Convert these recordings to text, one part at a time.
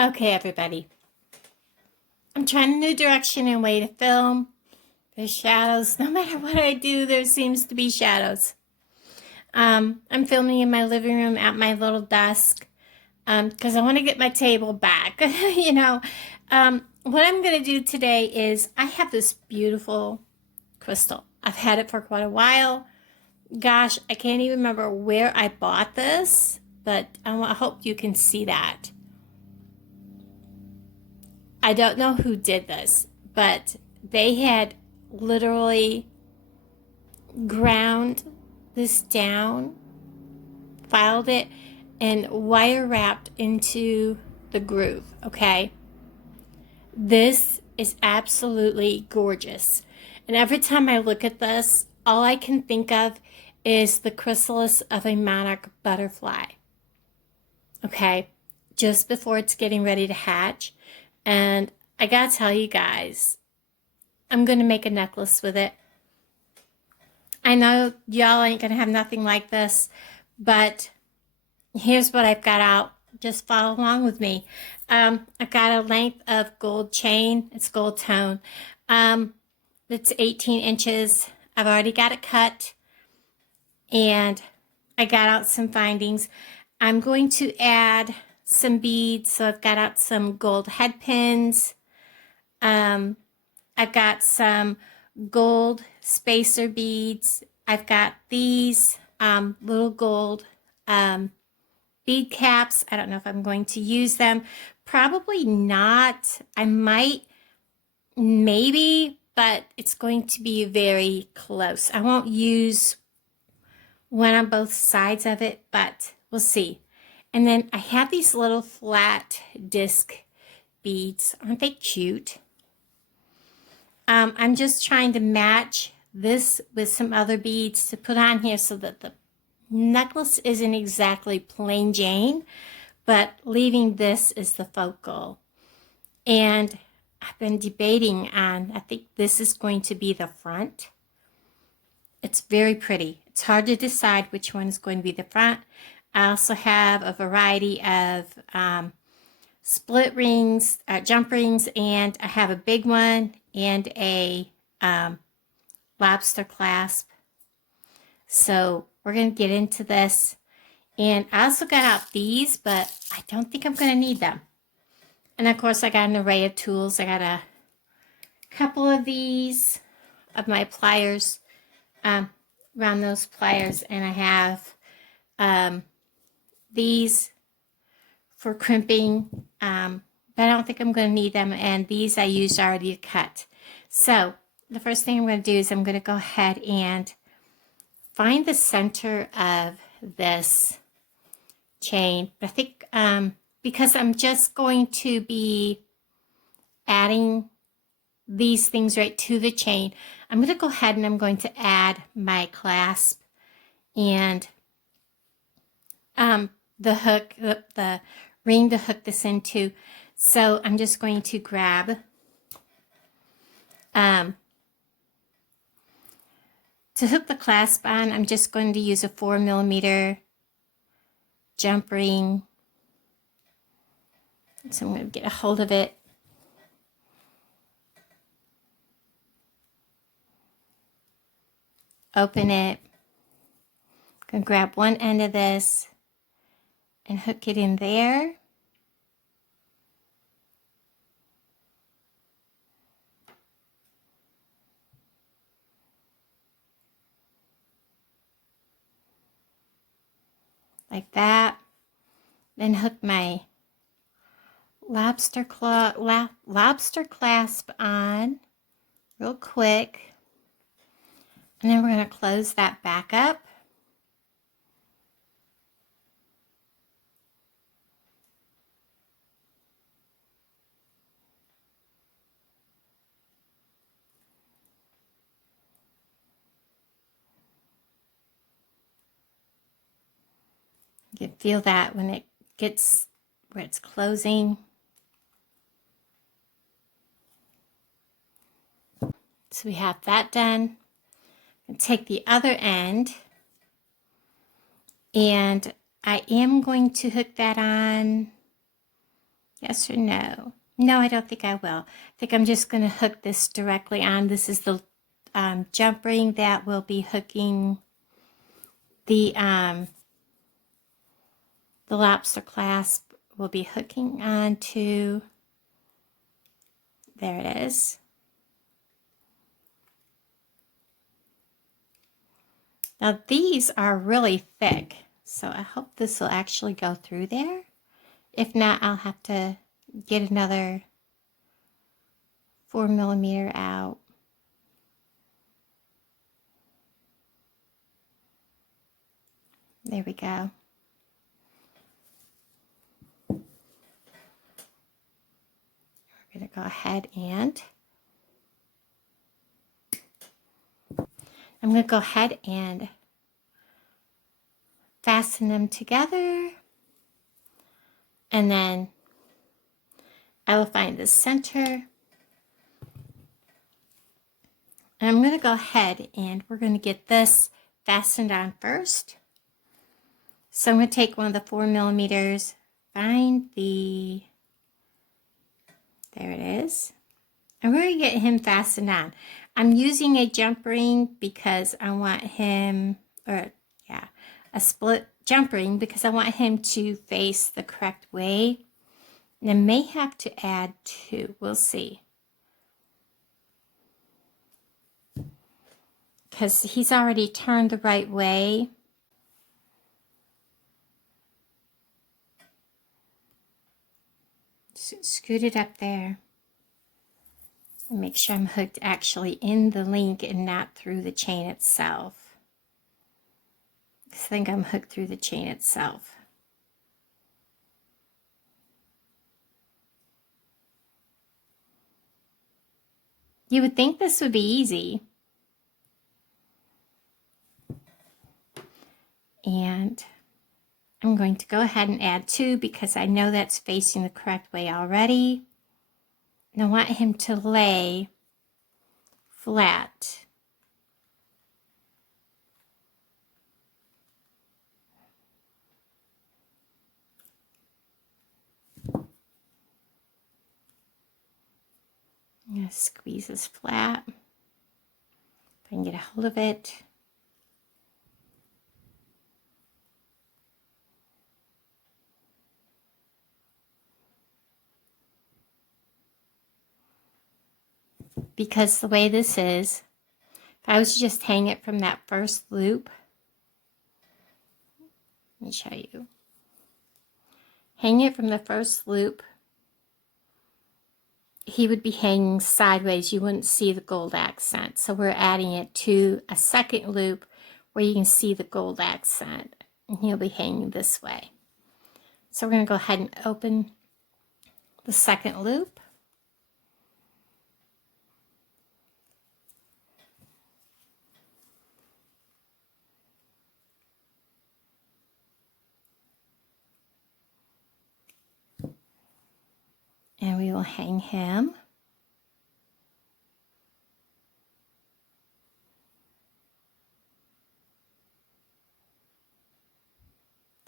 Okay, everybody. I'm trying a new direction and way to film. There's shadows. No matter what I do, there seems to be shadows. I'm filming in my living room at my little desk because I want to get my table back. What I'm going to do today is I have this beautiful crystal. I've had it for quite a while. Gosh, I can't even remember where I bought this, but I hope you can see that. I don't know who did this, but they had literally ground this down, filed it, and wire wrapped into the groove, okay? This is absolutely gorgeous. And every time I look at this, all I can think of is the chrysalis of a monarch butterfly, okay? Just before it's getting ready to hatch. And I gotta tell you guys, I'm gonna make a necklace with it. I know y'all ain't gonna have nothing like this, but here's what I've got out. Just follow along with me. I've got a length of gold chain. It's gold tone. It's 18 inches. I've already got it cut, and I got out some findings. I'm going to add some beads, so I've got out some gold head pins. I've got some gold spacer beads. I've got these little gold bead caps. I don't know if I'm going to use them. Probably not. I might, maybe, but it's going to be very close. I won't use one on both sides of it, but we'll see. And then I have these little flat disc beads. Aren't they cute? I'm just trying to match this with some other beads to put on here so that the necklace isn't exactly plain Jane, but leaving this as the focal. And I've been debating on, I think this is going to be the front. It's very pretty. It's hard to decide which one is going to be the front. I also have a variety of split rings, jump rings, and I have a big one and a lobster clasp. So we're going to get into this. And I also got out these, but I don't think I'm going to need them. And of course, I got an array of tools. I got a couple of these of my pliers, round nose pliers, and I have these for crimping, but I don't think I'm going to need them. And these I used already to cut. So the first thing I'm going to do is I'm going to go ahead and find the center of this chain. But I think because I'm just going to be adding these things right to the chain, I'm going to go ahead and I'm going to add my clasp and the hook, the ring to hook this into. So I'm just going to grab to hook the clasp on. I'm just going to use a 4mm jump ring. So I'm going to get a hold of it. Open it. I'm going to grab one end of this and hook it in there. Like that. Then hook my lobster clasp on real quick. And then we're going to close that back up. You can feel that when it gets where it's closing. So we have that done. And take the other end, and I am going to hook that on Yes or no? No, I don't think I will. I think I'm just going to hook this directly on. This is the jump ring that will be hooking the lobster clasp will be hooking onto. There it is. Now these are really thick, so I hope this will actually go through there. If not, I'll have to get another 4mm out. There we go. We're going to go ahead and I'm going to go ahead and fasten them together, and then I will find the center. And I'm going to go ahead and we're going to get this fastened on first. So I'm going to take one of the 4mm, find the, there it is. And we're going to get him fastened on. I'm using a jump ring because I want him, or yeah, a split jump ring because I want him to face the correct way. And I may have to add 2, we'll see. Because he's already turned the right way. Scoot it up there. And make sure I'm hooked actually in the link and not through the chain itself. I think I'm hooked through the chain itself. You would think this would be easy. And I'm going to go ahead and add 2 because I know that's facing the correct way already. And I want him to lay flat. I'm going to squeeze this flat. If I can get a hold of it. Because the way this is, if I was to just hang it from that first loop, let me show you. Hang it from the first loop, he would be hanging sideways. You wouldn't see the gold accent. So we're adding it to a second loop where you can see the gold accent. And he'll be hanging this way. So we're going to go ahead and open the second loop. And we will hang him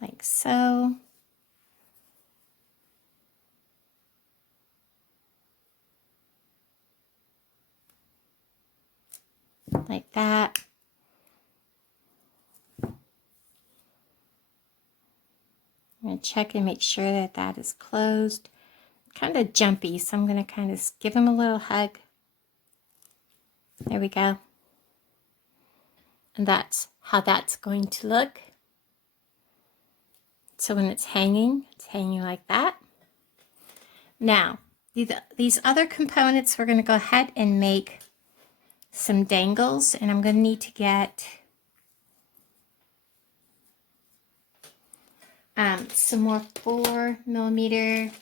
like so. Like that. I'm going to check and make sure that that is closed. Kind of jumpy, so I'm going to kind of give him a little hug. There we go. And that's how that's going to look. So when it's hanging like that. Now, these other components, we're going to go ahead and make some dangles, and I'm going to need to get some more 4mm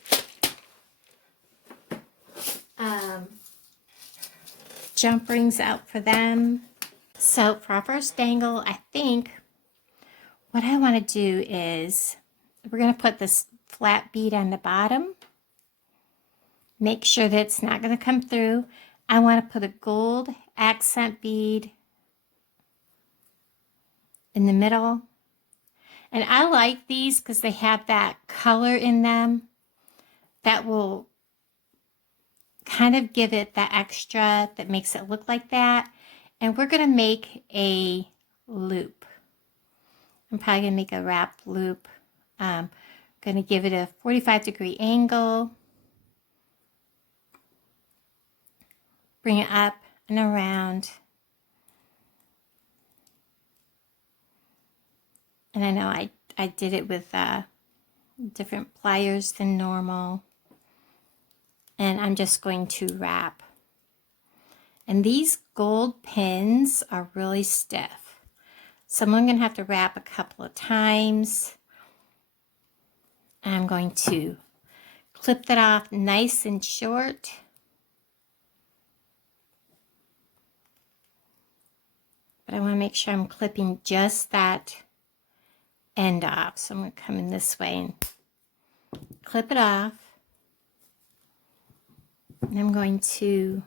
jump rings out for them. So for our first dangle, I think what I want to do is we're going to put this flat bead on the bottom. Make sure that it's not going to come through. I want to put a gold accent bead in the middle. And I like these because they have that color in them. that will kind of give it that extra that makes it look like that. And we're going to make a loop. I'm probably going to make a wrap loop. Going to give it a 45-degree angle. Bring it up and around. And I know I did it with different pliers than normal. And I'm just going to wrap. And these gold pins are really stiff. So I'm going to have to wrap a couple of times. I'm going to clip that off nice and short. But I want to make sure I'm clipping just that end off. So I'm going to come in this way and clip it off. And I'm going to,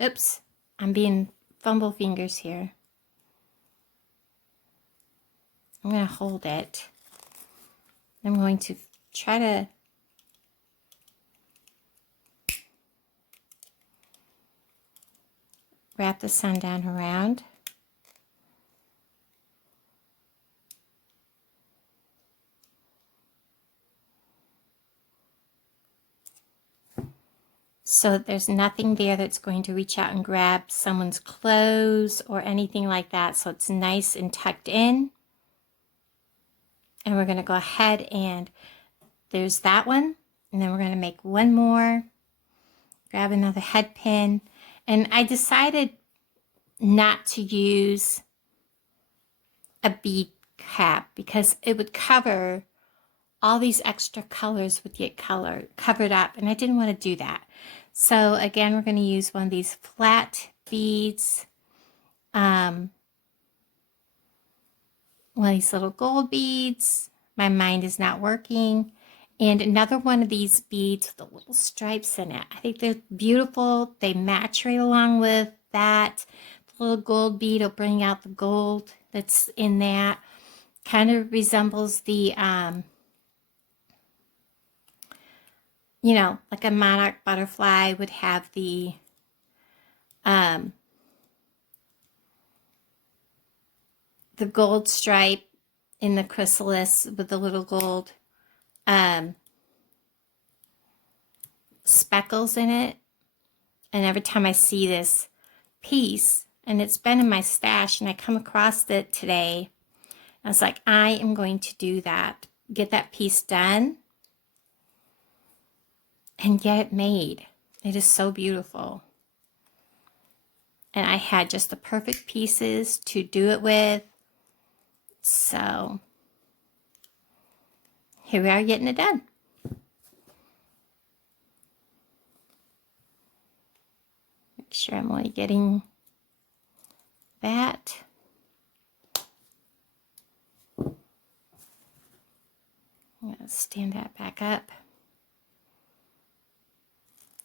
oops, I'm being fumble fingers here. I'm going to hold it. I'm going to try to wrap the sundown around. So there's nothing there that's going to reach out and grab someone's clothes or anything like that. So it's nice and tucked in. And we're going to go ahead and there's that one. And then we're going to make one more. Grab another head pin. And I decided not to use a bead cap because it would cover all these extra colors would get covered up, and I didn't want to do that. So again, we're going to use one of these flat beads, one of these little gold beads. My mind is not working. And another one of these beads with the little stripes in it. I think they're beautiful. They match right along with that. The little gold bead will bring out the gold that's in that. Kind of resembles the you know, like a monarch butterfly would have the gold stripe in the chrysalis with the little gold speckles in it. And every time I see this piece, and it's been in my stash, and I come across it today, I was like, I am going to do that. Get that piece done and get it made. It is so beautiful. And I had just the perfect pieces to do it with. So here we are getting it done. Make sure I'm only getting that. I'm going to stand that back up.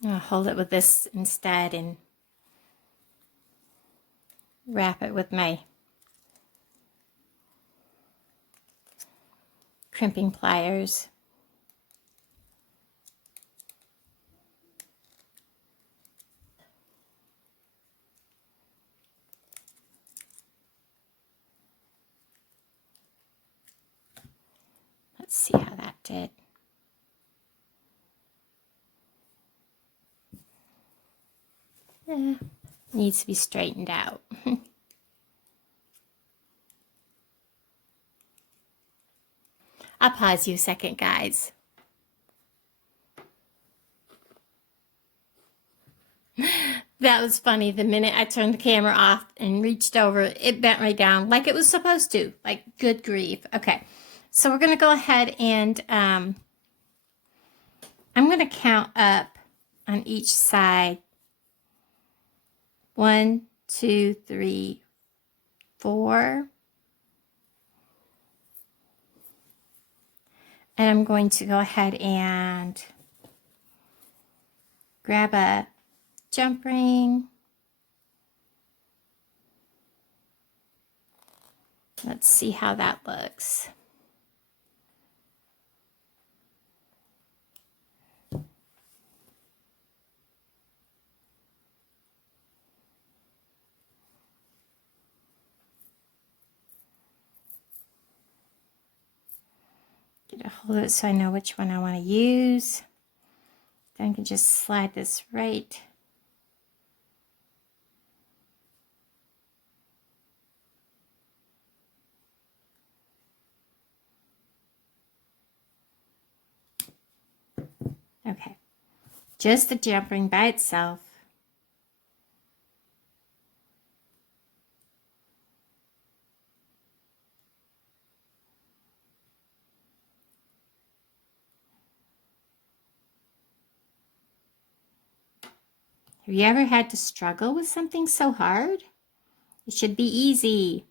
I'm going to hold it with this instead and wrap it with my crimping pliers. Let's see how that did. Needs to be straightened out. I'll pause you a second, guys. That was funny. The minute I turned the camera off and reached over, it bent right down like it was supposed to. Like, good grief. Okay, so we're going to go ahead and I'm going to count up on each side. 1, 2, 3, 4. And I'm going to go ahead and grab a jump ring. Let's see how that looks. Get a hold of it so I know which one I want to use. Then I can just slide this right. Okay, just the jump ring by itself. Have you ever had to struggle with something so hard? It should be easy.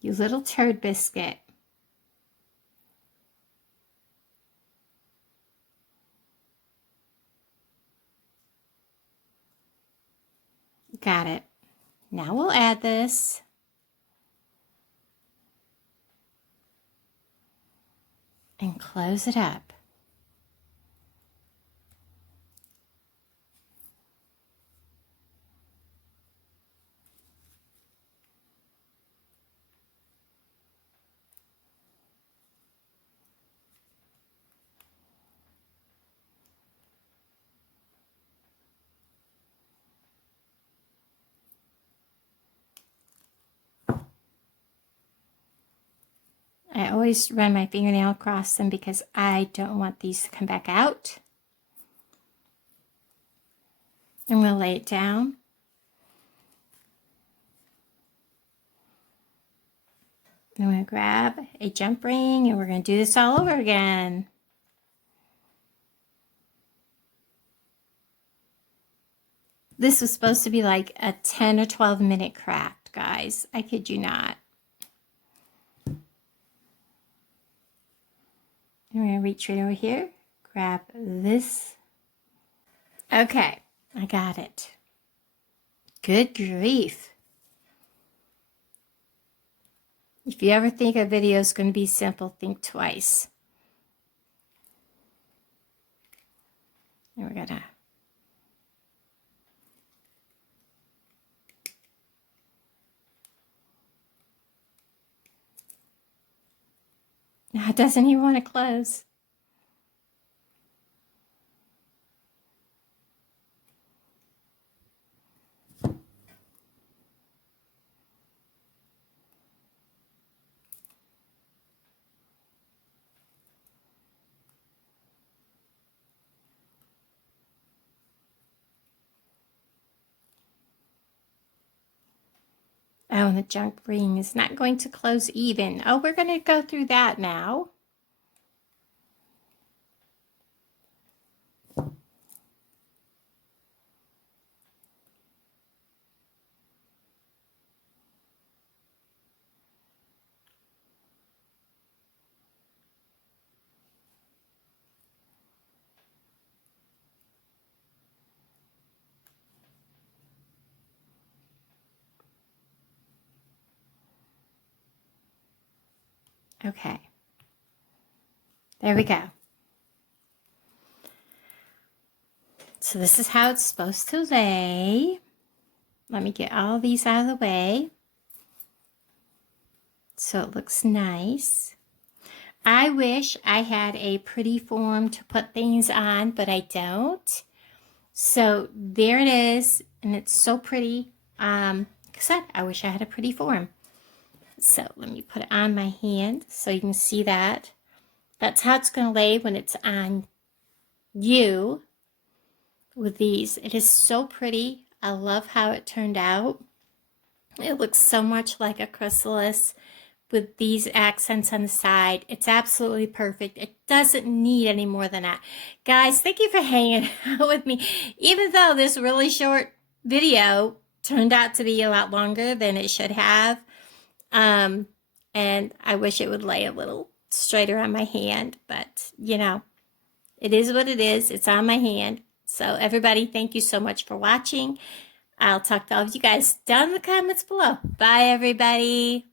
You little turd biscuit. Got it. Now we'll add this. And close it up. I always run my fingernail across them because I don't want these to come back out. And we'll lay it down. I'm going to grab a jump ring and we're going to do this all over again. This was supposed to be like a 10 or 12 minute craft, guys. I kid you not. I'm going to reach right over here, grab this. Okay, I got it. Good grief. If you ever think a video is going to be simple, think twice. And we're going to now it doesn't even want to close. Oh, and the jump ring is not going to close even. Oh, we're going to go through that now. Okay. There we go. So this is how it's supposed to lay. Let me get all these out of the way so it looks nice. I wish I had a pretty form to put things on, but I don't. So there it is, and it's so pretty. Like I said, I wish I had a pretty form. So let me put it on my hand so you can see that. That's how it's going to lay when it's on you with these. It is so pretty. I love how it turned out. It looks so much like a chrysalis with these accents on the side. It's absolutely perfect. It doesn't need any more than that. Guys, thank you for hanging out with me. Even though this really short video turned out to be a lot longer than it should have. And I wish it would lay a little straighter on my hand, but you know, it is what it is. It's on my hand. So everybody, thank you so much for watching. I'll talk to all of you guys down in the comments below. Bye, everybody.